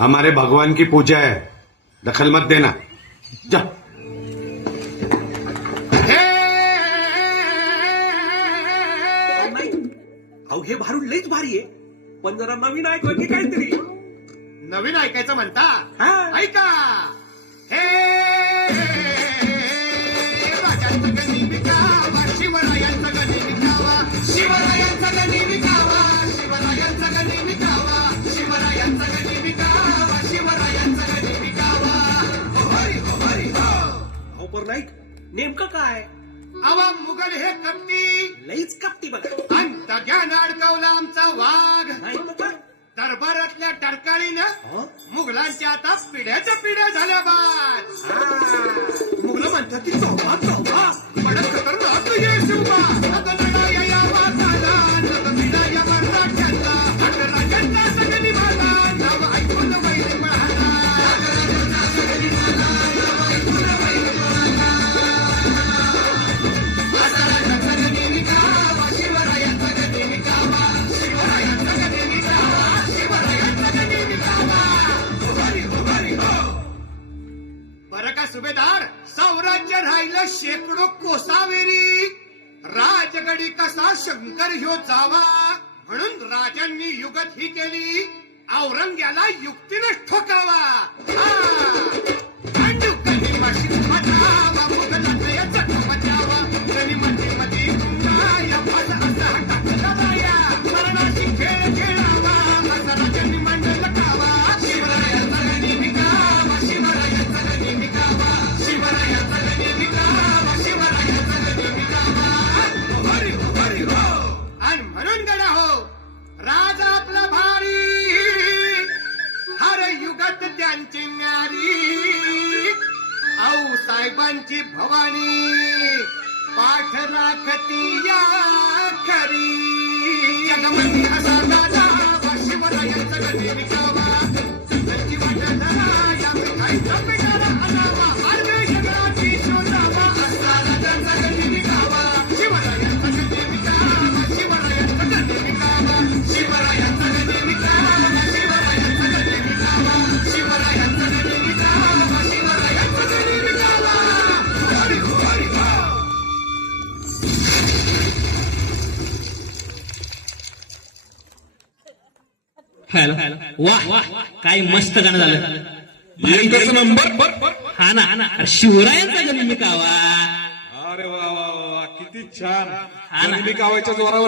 हमारे भगवान की पूजा है, दखल मत देना. जा. अहो हे भारूड लईच भारी आहे, पण जरा नवीन ऐकलं की काहीतरी. नवीन ऐकायचं म्हणता? हा. ऐका. हे राजांचं गणी विकावा, शिवरायांचं गणी विकावा, शिवरायांचं गणी विकावा, शिवरायांचं गणी विकावा, शिवरायांचं गणी विकावा, शिवरायांचं गणी विकावा. हो हरी हो हरी हो. अहो पण नाही नेमकं काय? आवा मुघल हे कपटी, लईच कपटी बघा. अंत ज्ञान अडकवला आमचा वाघ. नाही तर काय? दरबारातल्या टरकाळीनं हं? मुघलांच्या आता पिढ्याच्या पिढ्या झाल्या बाद. मुलं म्हणतात की चौबा चौबा पडत खतरनाक ये शिवबा. आता लढाया या वाघाला, आता पिढा या मराठ्याला, आता राजांचा सगळी भाला, नाव ऐकून वैरी बळाला. आता राजांचा गणी विकावा, शिवरायांचा गणी विकावा, शिवरायांचा गणी विकावा, शिवरायांचा गणी विकावा. हो हरी हो हरी हो. बरं का सुभेदार, साम्राज्य राहिलं शेकडो कोसावेरी, राजगडी कसा शंकर ह्यो जावा, म्हणून राजांनी युगत ही केली, औरंग्याला युक्तीनं ठोकावा. गणिमाशी मजावा, मुघलांना या चट मजावा, गणिमती मधी गुंडाया, फास असा टाकला राया, मरणाशी खेळ खेळावा, असा राजांनी मांडलं कावा. शिवरायांचा गणी विकावा, शिवरायांचा गणी विकावा, शिवरायांचा गणी विकावा, शिवरायांचा गणी विकावा. हो हरी हो हरी हो. आणि म्हणून गडा हो, राजा आपला भारी, हर युगात त्यांची न्यारी, आऊ साहेबांची भवानी, पाठ राखती या खरी. जगमती असा दादा, शिवरायांचा गणी विकावा, त्यांची वाट धराया, मिठाईचा पिटारा आणावा, अर्धे जगाची शोधावा, असा राजांचा गणी विकावा, शिवरायांचा गणी विकावा, शिवरायांचा गणी विकावा, शिवरायांचा गणी विकावा, शिवरायांचा गणी विकावा, शिवरायांचा गणी विकावा, शिवरायांचा गणी विकावा. हरी हो हरी हो. हॅलो वाह काय मस्त गाणं झालं. एकच नंबर. हा ना शिवरायांचा गणी विकावा. अरे वा वा वा, किती छान. हा ना. गणिमी गावाच्या जोरावर